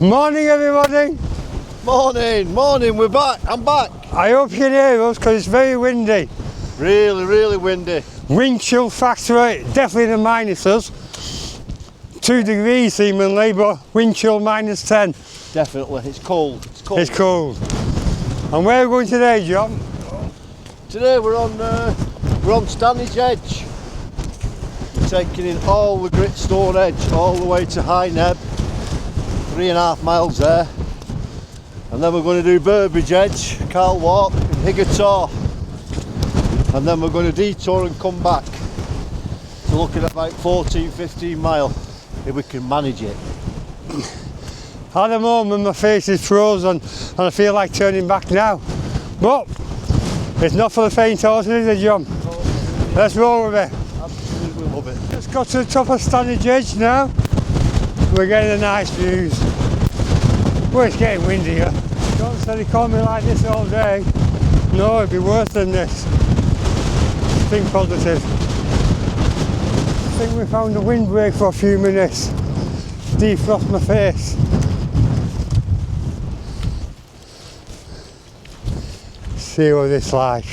Morning everybody! Morning, we're back, I'm back. I hope you can hear us because it's very windy. Really windy. Wind chill factor, definitely in the minuses. 2 degrees seemingly, but wind chill -10. Definitely, it's cold. It's cold. And where are we going today, John? Today we're on Stanage Edge. We're taking in all the Gritstone Edge, all the way to High Neb, 3.5 miles there. And then we're going to do Burbage Edge, Carl Walk and Higgertor. And then we're going to detour and come back. So looking at about 14-15 mile, if we can manage it. At the moment my face is frozen and I feel like turning back now. But it's not for the faint-hearted, is it, John? Let's roll with it. Absolutely love it. Let's go to the top of Stanage Edge now. We're getting the nice views. Well, it's getting windier. John said he called me like this all day. No, it'd be worse than this. Think positive. I think we found a windbreak for a few minutes. Defrost my face. See what it's like.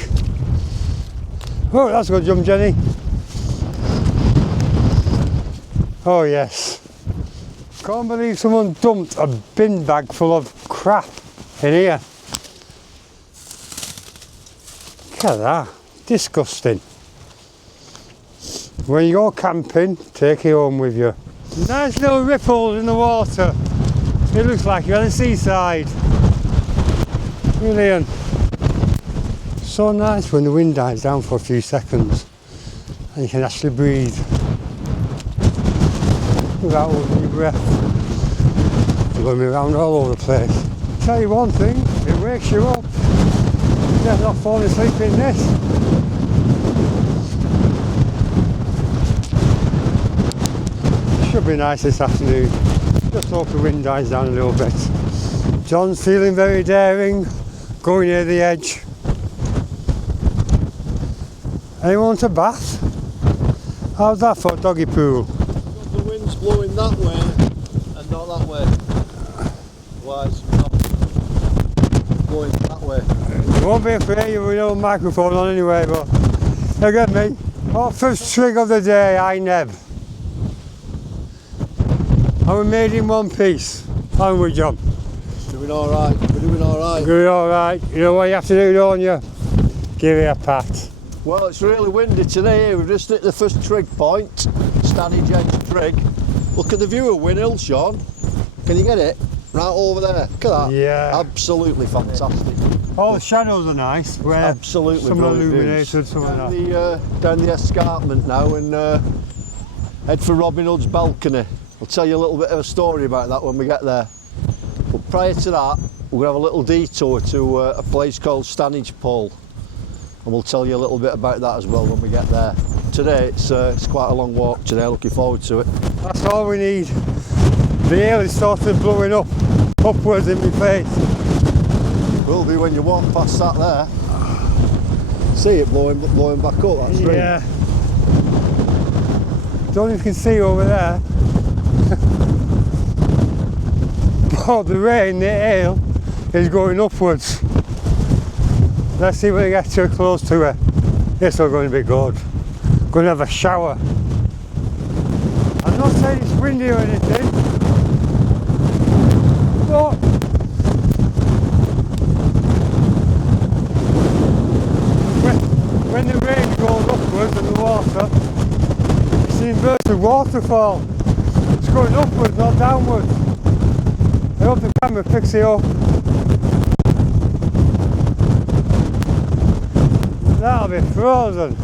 Oh, that's a good jump, Jenny. Oh yes. Can't believe someone dumped a bin bag full of crap in here. Look at that. Disgusting. When you go camping, take it home with you. Nice little ripples in the water. It looks like you're on the seaside. Brilliant. So nice when the wind dies down for a few seconds and you can actually breathe without holding your breath. You're going to be around all over the place. Tell you one thing, it wakes you up. You're not falling asleep in this. Should be nice this afternoon. Just hope the wind dies down a little bit. John's feeling very daring, going near the edge. Anyone want a bath? How's that for a doggy pool? The wind's blowing that way and not that way. Why it's not blowing that way. You won't be afraid, you've got a microphone on anyway, but you get me. Our first trig of the day, High Neb. And we made in one piece, haven't we, John? Doing alright, we're doing alright. Doing alright. You know what you have to do, don't you? Give it a pat. Well, it's really windy today. We've just hit the first trig point, Stanage Edge trig. Look at the view of Winhill, Sean. Can you get it? Right over there. Look at that. Yeah. Absolutely fantastic. All the shadows are nice. Where Absolutely some are brilliant illuminated, views. some are not. Down the escarpment now and head for Robin Hood's balcony. I'll tell you a little bit of a story about that when we get there. But prior to that, we're going to have a little detour to a place called Stanage Pole. And we'll tell you a little bit about that as well when we get there. Today it's quite a long walk today, looking forward to it. That's all we need. The air is started blowing up, upwards in my face. Will be when you walk past that there. See it blowing back up, that's right. Yeah. Don't know if you can see over there. But the rain, the hail, is going upwards. Let's see when we get too close to it. This is going to be good. Going to have a shower. I'm not saying it's windy or anything, but when the rain goes upwards and the water, it's an inverted waterfall. It's going upwards, not downwards. I hope the camera picks it up. That'll be frozen.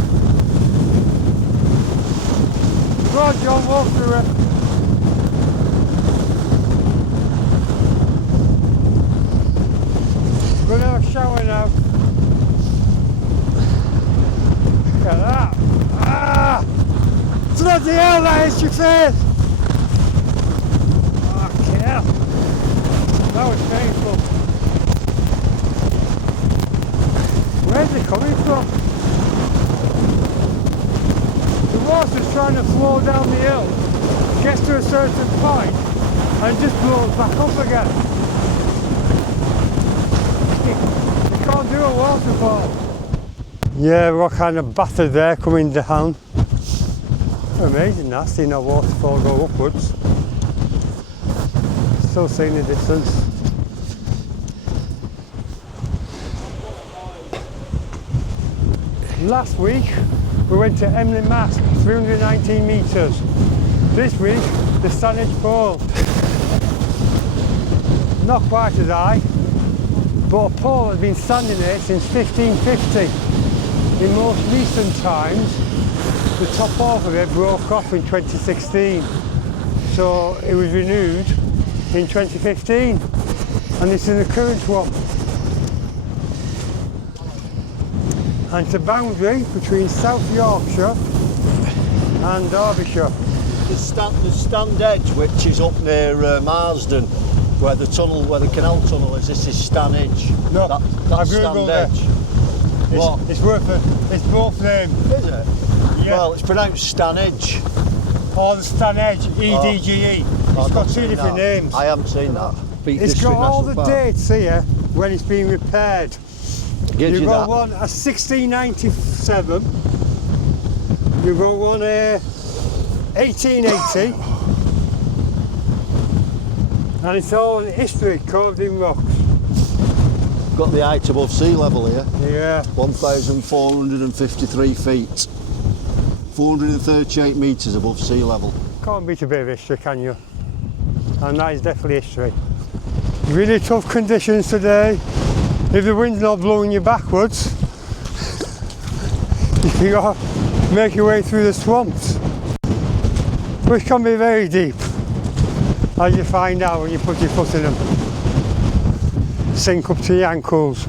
Go on, John, walk through it. We're going to have a shower now. Look at that. Ah! Bloody hell, that hits your face! Fucking hell. That was painful. Where's it coming from? The water's trying to flow down the hill, gets to a certain point, and it just blows back up again. You can't do a waterfall. Yeah, we're kind of battered there coming down. Amazing that, seeing a waterfall go upwards. Still seeing the distance. Last week we went to Emlyn Mast, 319 metres. This week the Stanage pole. Not quite as high, but a pole has been standing there since 1550. In most recent times, the top half of it broke off in 2016, so it was renewed in 2015, and this is the current one. And it's a boundary between South Yorkshire and Derbyshire. The Stanage Edge, which is up near Marsden, where the canal tunnel is. This is Stanage. No, that's Stanage Edge. It's worth it. It's both names. Is it? Yeah. Well, it's pronounced Stanage. Or the Stanage, EDGE. It's got two different names. I haven't seen that. It's got all the dates here when it's been repaired. You've got one a 1697. You've got one 1880. And it's all in history, carved in rocks. Got the height above sea level here. Yeah. 1,453 feet. 438 metres above sea level. Can't beat a bit of history, can you? And that is definitely history. Really tough conditions today. If the wind's not blowing you backwards, you got to make your way through the swamps, which can be very deep, as you find out when you put your foot in them. Sink up to your ankles.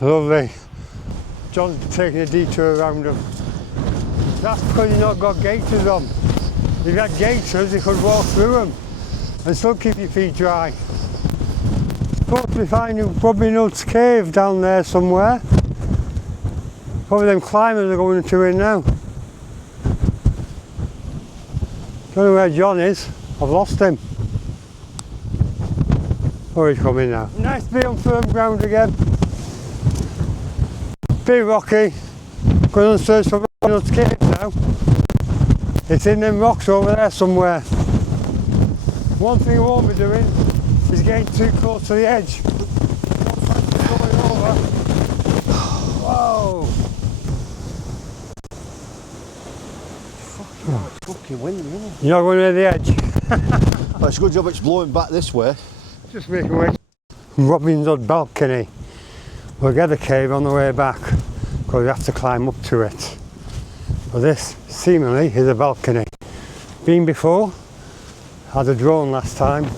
Lovely. John's taking a detour around them. That's because you've not got gaiters on. If you had gaiters, you could walk through them and still keep your feet dry. Supposed to be finding Robin Hood's cave down there somewhere. Probably them climbers are going into it now. Don't know where John is. I've lost him. Oh, he's coming now. Nice to be on firm ground again. Bit rocky. Going to search for Robin Hood's cave now. It's in them rocks over there somewhere. One thing I won't be doing is getting too close to the edge. Going over. Whoa! Fucking windy, isn't it? You're not going near the edge. Well, it's a good job it's blowing back this way. Just making way. Robin Hood balcony. We'll get the cave on the way back because we have to climb up to it. But this seemingly is a balcony. Been before. Had a drone last time.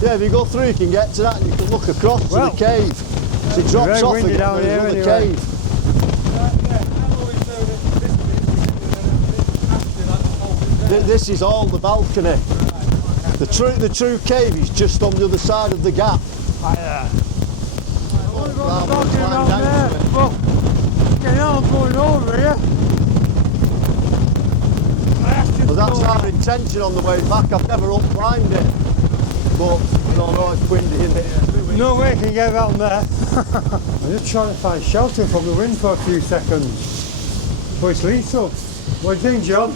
Yeah, if you go through you can get to that and you can look across to the cave. So it drops off again down here another anyway. cave. This is all the balcony. The true cave is just on the other side of the gap. I want to go on the balcony down there. Well, getting on going over here. Well, that's our intention on the way back. I've never up-climbed it. But no, it's windy, isn't it? No way can get around there. I'm just trying to find shelter from the wind for a few seconds. But it's lethal. What do you think, John?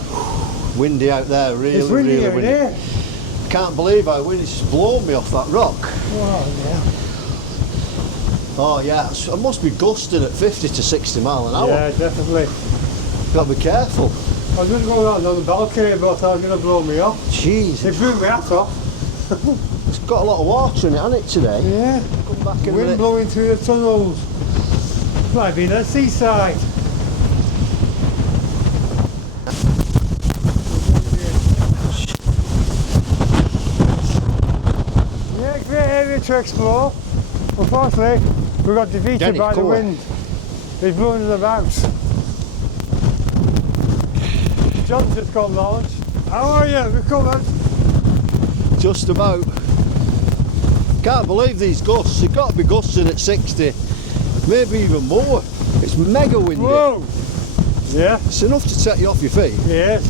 Windy out there, really, it's windy really out windy. Here. Can't believe how windy it's blown me off that rock. Wow, yeah. Oh yeah, it must be gusting at 50 to 60 mile an hour. Yeah, definitely. Got to be careful. I was just going around on the balcony, but I thought it was going to blow me off. Jeez. It blew my hat off. It's got a lot of water in it, hasn't it, today? Yeah. Come back in a Wind minute. blowing through the tunnels. Might be the seaside. Yeah, great area to explore. Unfortunately, we got defeated by the wind. It's blowing us about. John's just got launched. How are you? Recovered? Just about. Can't believe these gusts. You've got to be gusting at 60, maybe even more. It's mega windy. Whoa! Yeah. It's enough to take you off your feet. Yes.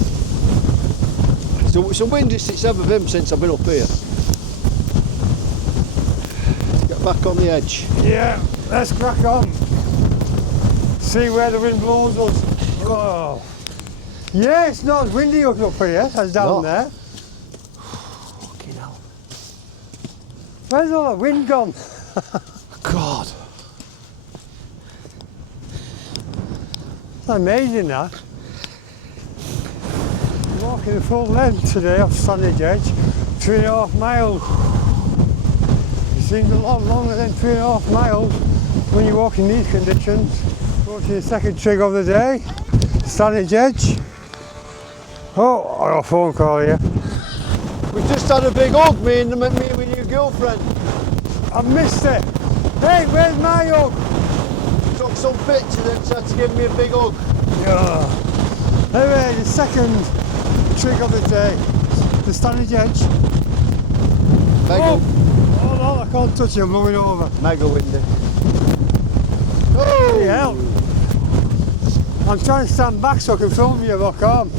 It's the windiest it's ever been since I've been up here. Get back on the edge. Yeah, let's crack on. See where the wind blows us. Oh. Yeah, it's not as windy up here as down there. Fucking hell. Where's all that wind gone? God. It's amazing that. Walking the full length today off Stanage Edge, 3.5 miles. It seems a lot longer than 3.5 miles when you walk in these conditions. Go to the second trig of the day, Stanage Edge. Oh, I got a phone call here. We just had a big hug, me and your girlfriend. I missed it. Hey, where's my hug? Took some pictures and said to give me a big hug. Yeah. Anyway, the second trig of the day, the Stanage Edge. Mega, Oh no, I can't touch it, I'm blowing over. mega windy. Bloody hell. I'm trying to stand back so I can film you, but I can't.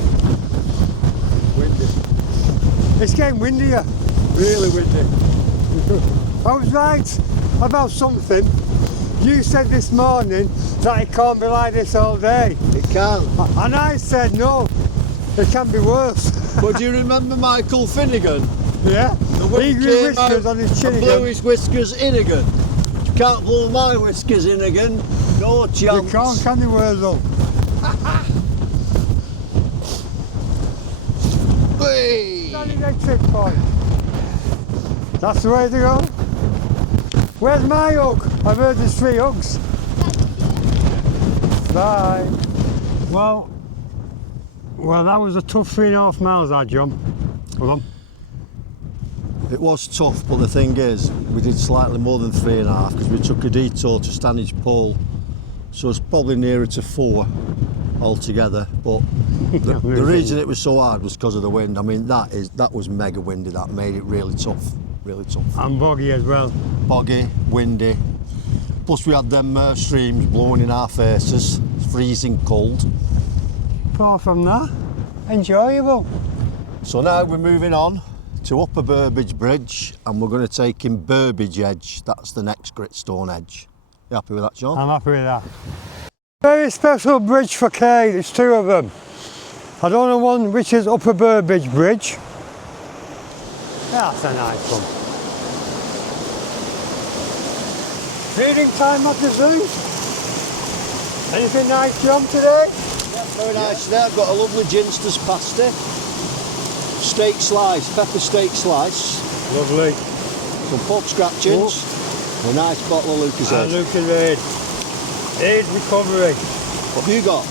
Windy. It's getting windier. Really windy. I was right about something. You said this morning that it can't be like this all day. It can't. And I said no, it can be worse. But do you remember Michael Finnegan? Yeah? The He wind grew came whiskers out on his chin and blew again. his whiskers in again. You can't blow my whiskers in again. No chance. You can't, can you, Wurzel? Hey. Standing at trig point. That's the way to go. Where's my hug? I've heard there's 3 hugs. Bye. Well, that was a tough 3.5 miles, that jump. Hold on. It was tough, but the thing is, we did slightly more than 3.5 because we took a detour to Stanage Pole, so it's probably nearer to 4 altogether. But the reason it was so hard was because of the wind. I mean, that was mega windy. That made it really tough, really tough. And boggy as well. Boggy, windy. Plus we had them streams blowing in our faces. It's freezing cold. Apart from that, enjoyable. So now we're moving on to Upper Burbage Bridge and we're going to take in Burbage Edge. That's the next Gritstone Edge. You happy with that, John? I'm happy with that. Very special bridge for Kay, there's 2 of them. I don't know one which is Upper Burbage Bridge. That's a nice one. Feeding time at the zoo. Anything nice, John, today? Yeah, very nice there. I've got a lovely Ginster's pasty. Steak slice, pepper steak slice. Lovely. Some pork scratchings. A nice bottle of Lucasade. Lucasade. Aid recovery. What have you got?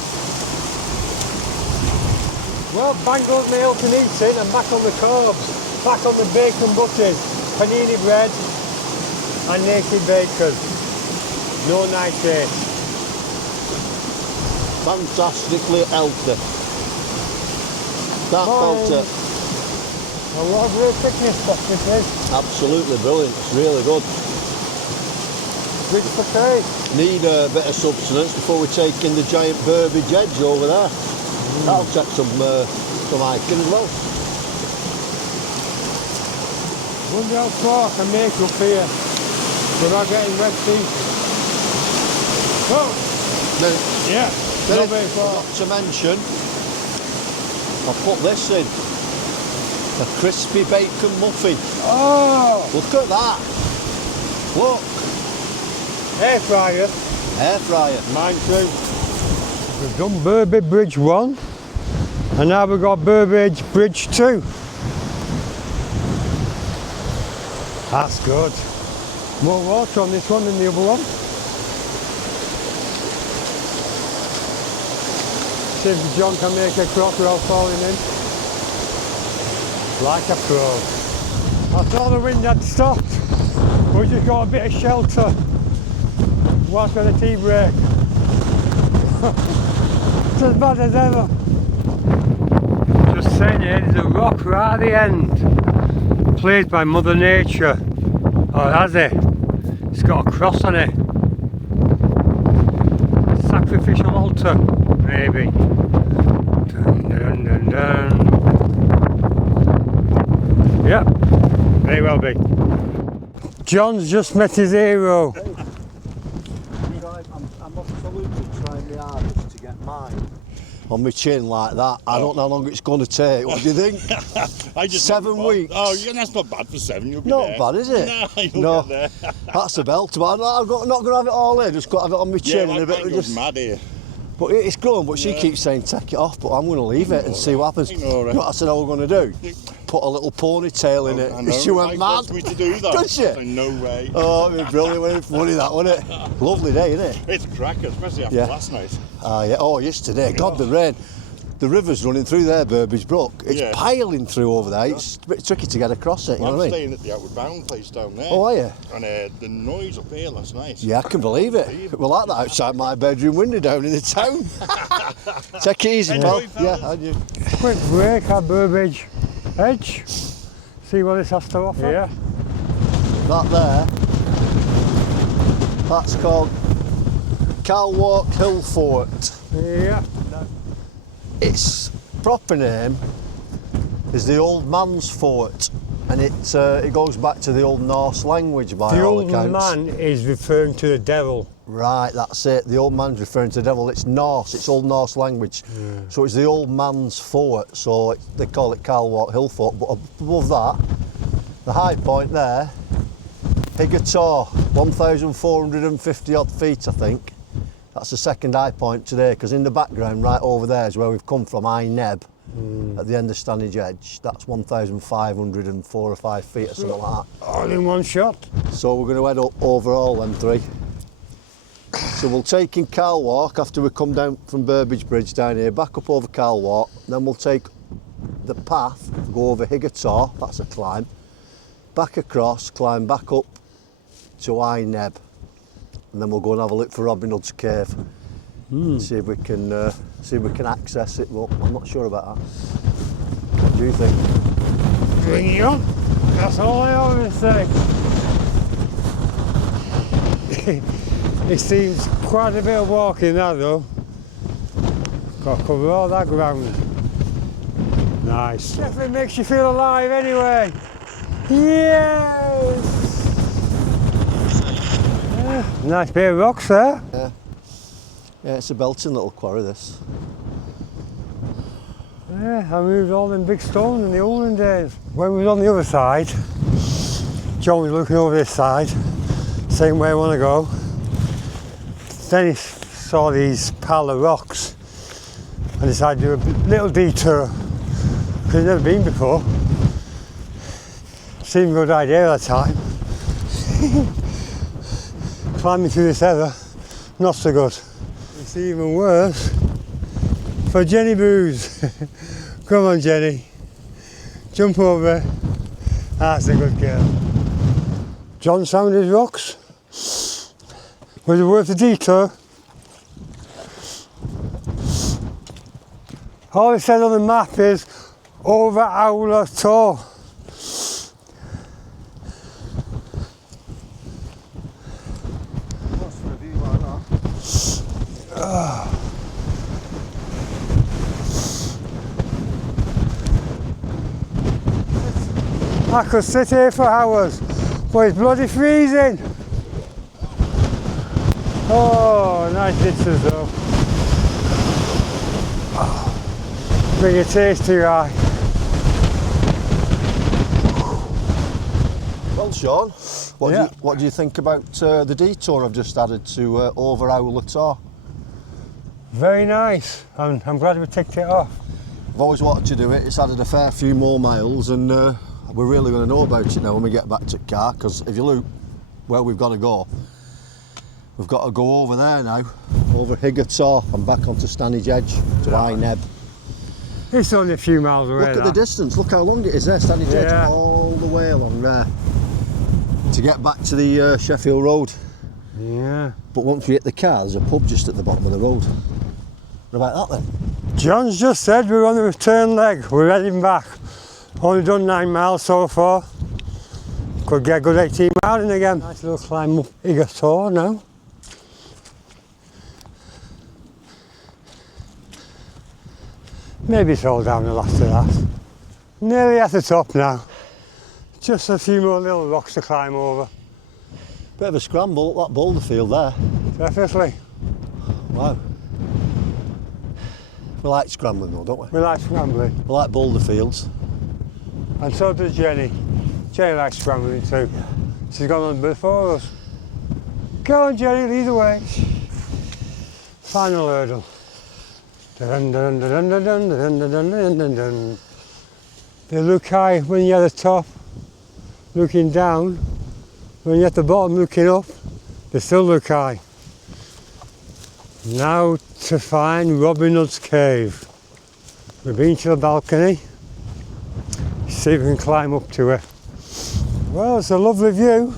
Well, Bangles my open eating and back on the carbs. Back on the bacon butters, panini bread and naked bacon. No nitrate. Fantastically healthy. That felt it. A lot of real thickness stuff this is. Absolutely brilliant. It's really good. Good for Kay. Need a bit of substance before we take in the giant Burbage Edge over there. That'll take some hiking as well. Wonder how far I can make up here without getting red feet. Oh! Yeah, not very far. Not to mention, I'll put this in. A crispy bacon muffin. Oh! Look at that. Look. Air fryer. Air fryer. Mine too. We've done Burbage Bridge 1 and now we've got Burbage Bridge 2. That's good. More water on this one than the other one. See if John can make a crock without falling in. Like a pro. I thought the wind had stopped. We just got a bit of shelter whilst on a tea break. It's as bad as ever. Just saying, there's a rock right at the end. Played by Mother Nature. Oh, has it? It's got a cross on it. Sacrificial altar, maybe. Dun, dun, dun, dun. Yep, may well be. John's just met his hero. I'm absolutely trying my hardest to get mine on my chin like that. I don't know how long it's going to take. What do you think? I just 7 weeks. Oh, yeah, that's not bad for 7. You'll be Not there. bad, is it? No, you'll get there. That's a belt. But I'm not going to have it all in. Just got to have it on my chin Yeah, and a bit. mine goes mad here. But it's grown. But she keeps saying take it off. But I'm going to leave it and see what happens. I know, right? You know what I said I was going to do? Put a little ponytail in it. I know. She went Mike mad. wants me to do that. Did she? I said, no way. Oh, it was brilliant. Wasn't it? Funny that, wasn't it? Lovely day, isn't it? It's cracker, especially after last night. Yeah. Oh, yesterday. God, the rain. The river's running through there, Burbage Brook. It's piling through over there. It's a bit tricky to get across it, you know what I mean? I'm staying at the Outward Bound place down there. Oh, are you? And the noise up here last night. Yeah, I can believe it. Well, like that outside my bedroom window down in the town. Take it easy, pal. Yeah, and you. Quick break at Bamford Edge. See what this has to offer. Yeah. That there, that's called Calwalk Hill Fort. Yeah. Its proper name is the Old Man's Fort, and it goes back to the Old Norse language by all accounts. The old man is referring to the devil. Right, that's it. The Old Man's referring to the devil. It's Norse, it's Old Norse language. Yeah. So it's the Old Man's Fort, so they call it Calwalk Hill Fort. But above that, the high point there, Higgator, 1,450 odd feet, I think. That's the second high point today, because in the background, right over there is where we've come from, High Neb, at the end of Stanage Edge. That's 1,504 or 5 feet or something like that. All in one shot. So we're going to head up over all them 3. So we'll take in Calwalk after we come down from Burbage Bridge down here, back up over Calwalk, then we'll take the path, go over Higgator, that's a climb, back across, climb back up to High Neb. And then we'll go and have a look for Robin Hood's cave. See if we can access it. But I'm not sure about that. What do you think? Bring it on. That's all I always say. It seems quite a bit of walking that though. Got to cover all that ground. Nice. Definitely makes you feel alive anyway. Yes! Nice bit of rocks there. Yeah, it's a belting little quarry, this. Yeah, I moved all them big stones in the olden days. When we was on the other side, John was looking over this side, saying where I want to go. Then he saw these pile of rocks and decided to do a little detour, because he'd never been before. Seemed a good idea at the time. Climbing through this heather, not so good. It's even worse for Jenny Booze. Come on, Jenny, jump over. That's a good girl. John found his rocks. Was it worth the detour? All it said on the map is over Owler Tor. I could sit here for hours, but it's bloody freezing. Oh, nice ditches though. Oh, bring a taste to your eye. Well, Sean, what do you think about the detour I've just added to over Owler Tor? Very nice. I'm glad we ticked it off. I've always wanted to do it. It's added a fair few more miles, and we're really going to know about it now when we get back to the car, because if you look where we've got to go over there now, over Higgator and back onto Stanage Edge to High Neb. It's only a few miles away. Look at the distance, look how long it is there, Stanage Edge, all the way along there to get back to the Sheffield Road. Yeah. But once we hit the car, there's a pub just at the bottom of the road. What about that then? John's just said we're on the return leg, we're heading back. Only done 9 miles so far. Could get a good 18 miles in again. Nice little climb up Higgator now. Maybe it's all down the last of that. Nearly at the top now. Just a few more little rocks to climb over. Bit of a scramble up that boulder field there. Definitely. Wow. We like scrambling though, don't we? We like scrambling. We like boulder fields. And so does Jenny. Jenny likes scrambling too. She's gone on before us. Go on, Jenny, lead the way. Final hurdle. Dun, dun, dun, dun, dun, dun, dun, dun, dun, dun, dun. They look high when you're at the top, looking down. When you're at the bottom looking up, they still look high. Now to find Robin Hood's cave. We've been to the balcony. See if we can climb up to it. Well, it's a lovely view.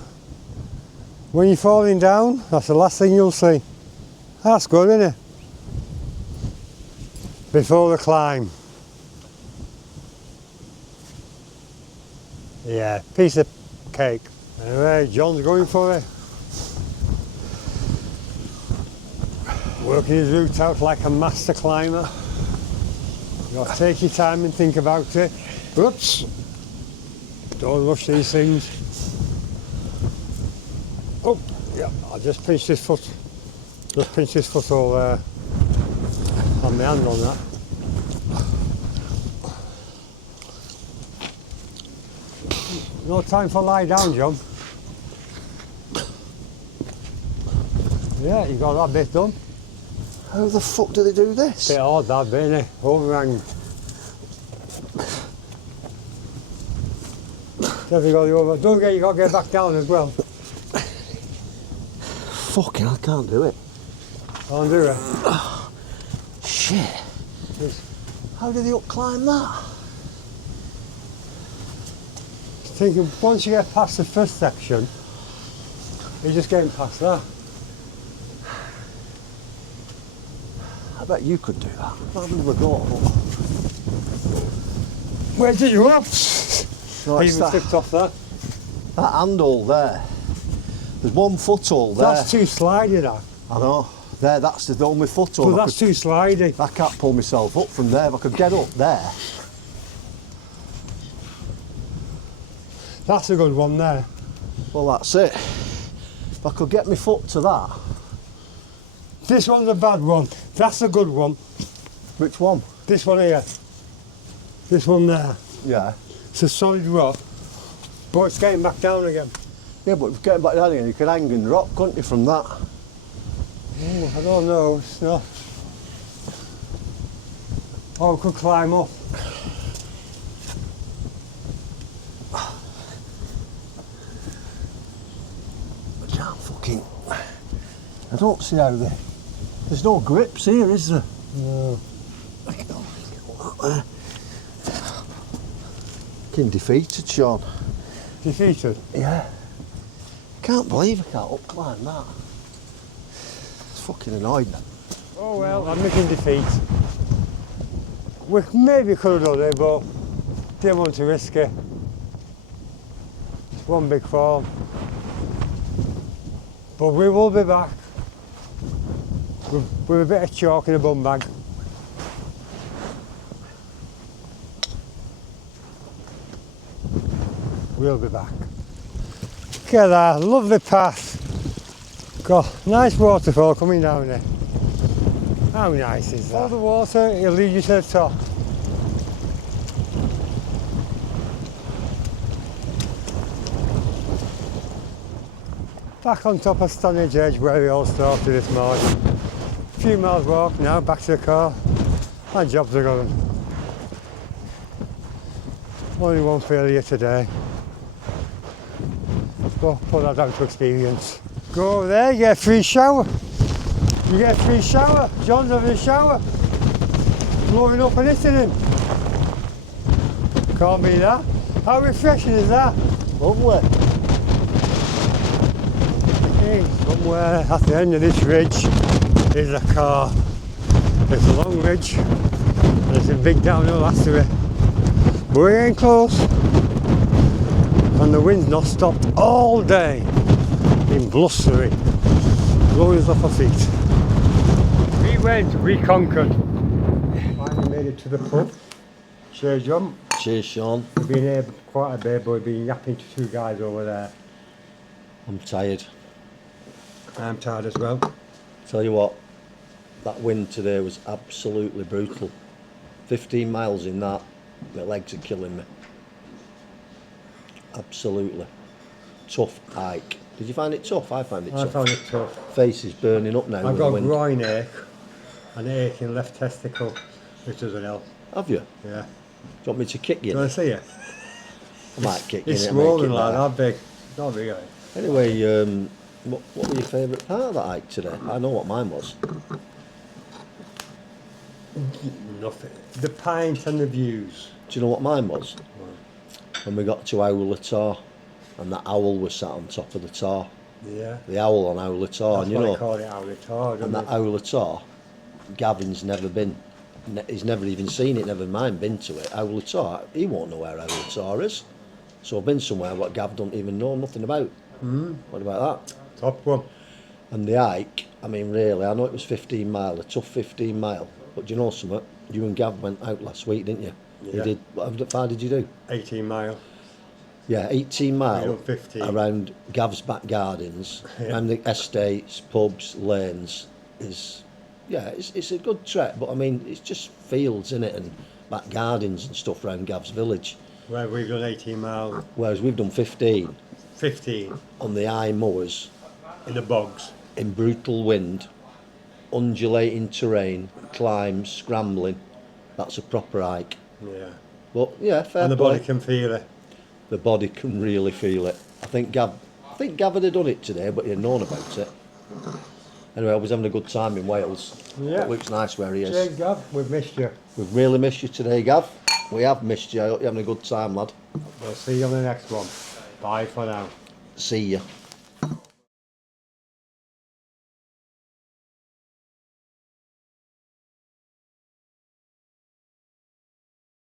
When you're falling down, that's the last thing you'll see. That's good, isn't it? Before the climb. Yeah, piece of cake. Anyway, John's going for it. Working his route out like a master climber. You got to take your time and think about it. Oops! Don't rush these things. Oh, yeah, I'll just pinch this foot. Just pinch this foot all there. On my hand on that. No time for lie down, John. Yeah, you got that bit done. How the fuck do they do this? Bit hard that bit, innit? Overhang. Definitely got the over. Don't forget you got to get back down as well. Fucking, I can't do it. Can't do it. Shit. How do they up climb that? Thinking once you get past the first section, you're just getting past that. I bet you could do that. I've never got. Where did you up? No, I it's even slipped off that. that handle there. There's one foothold there. That's too slidey, that. I know. There, that's the only foothold. Well, that's too slidey. I can't pull myself up from there. If I could get up there. That's a good one there. Well, that's it. If I could get my foot to that. This one's a bad one. That's a good one. Which one? This one here. This one there. Yeah. It's a solid rock, but it's getting back down again. Yeah, but getting back down again, you could hang and rock, couldn't you, from that? Oh, I don't know. It's not. Oh, we could climb up. I can't fucking. I don't see how they. There's no grips here, is there? No. I can't get that there. Fucking defeated, Sean. Defeated? Yeah. Can't believe I can't up climb that. It's fucking annoying. Oh well, I'm making defeat. We maybe could have done it, but didn't want to risk it. It's one big fall. But we will be back with a bit of chalk in a bum bag. We'll be back. Look at that, lovely path. Got nice waterfall coming down there. How nice is that? All the water, it'll lead you to the top. Back on top of Stanage Edge where we all started this morning. A few miles walk now, back to the car. My jobs are going. Only one failure today. But put that down to experience. Go over there, you get a free shower. You get a free shower. John's having a shower. Blowing up and hitting him. Can't be that. How refreshing is that? Lovely. Okay, somewhere at the end of this ridge is a car. It's a long ridge and there's a big downhill after it. We're getting close and the wind's not stopped all day. Been blustery, blowing us off our feet. We went, we conquered. Finally made it to the pub. Cheers, John. Cheers, Sean. We've been here quite a bit, but we've been yapping to two guys over there. I'm tired. I'm tired as well. Tell you what, that wind today was absolutely brutal. 15 miles in that, my legs are killing me. Absolutely. Tough hike. Did you find it tough? I found it I tough. found it tough. Face is burning up now I've with the got wind. groin ache and ache in left testicle, which doesn't help. Have you? Do Yeah. you want me to kick you? Do you want to see it? I might kick you. It's in it and make swollen it like better. that big. Not big, eh? Anyway, what were your favourite part of that hike today? I know what mine was. Nothing. The pint and the views. Do you know what mine was? When we got to Owler Tor and that owl was sat on top of the tor. Yeah. The owl on Owler Tor, That's and you what know, they call it out of tar, and don't that they? Owler Tor, Gavin's never been. He's never even seen it, never mind been to it. Owler Tor, he won't know where Owler Tor is. So I've been somewhere what Gav don't even know nothing about. What about that? Top one. And the hike, I mean really, I know it was 15 mile, a tough 15 mile, but do you know something? You and Gav went out last week, didn't you? You Yeah. did. What far did you do? 18 mile. Yeah, 18 mile done 15. around Gav's back gardens, Yeah. around the estates, pubs, lanes. It's a good trek, but I mean, it's just fields, innit, and back gardens and stuff around Gav's village. Where we've done 18 mile, Whereas we've done 15 15 on the high moors in the bogs. in brutal wind, undulating terrain, climbs, scrambling. That's a proper hike. Yeah. But yeah, fair And the play. body can feel it. The body can really feel it. I think Gav had done it today, but he'd known about it. Anyway, I was having a good time in Wales. Yeah. It looks nice where he is. Cheers, Gav. We've missed you. We've really missed you today, Gav. We have missed you. I hope you're having a good time, lad. We'll see you on the next one. Bye for now. See ya.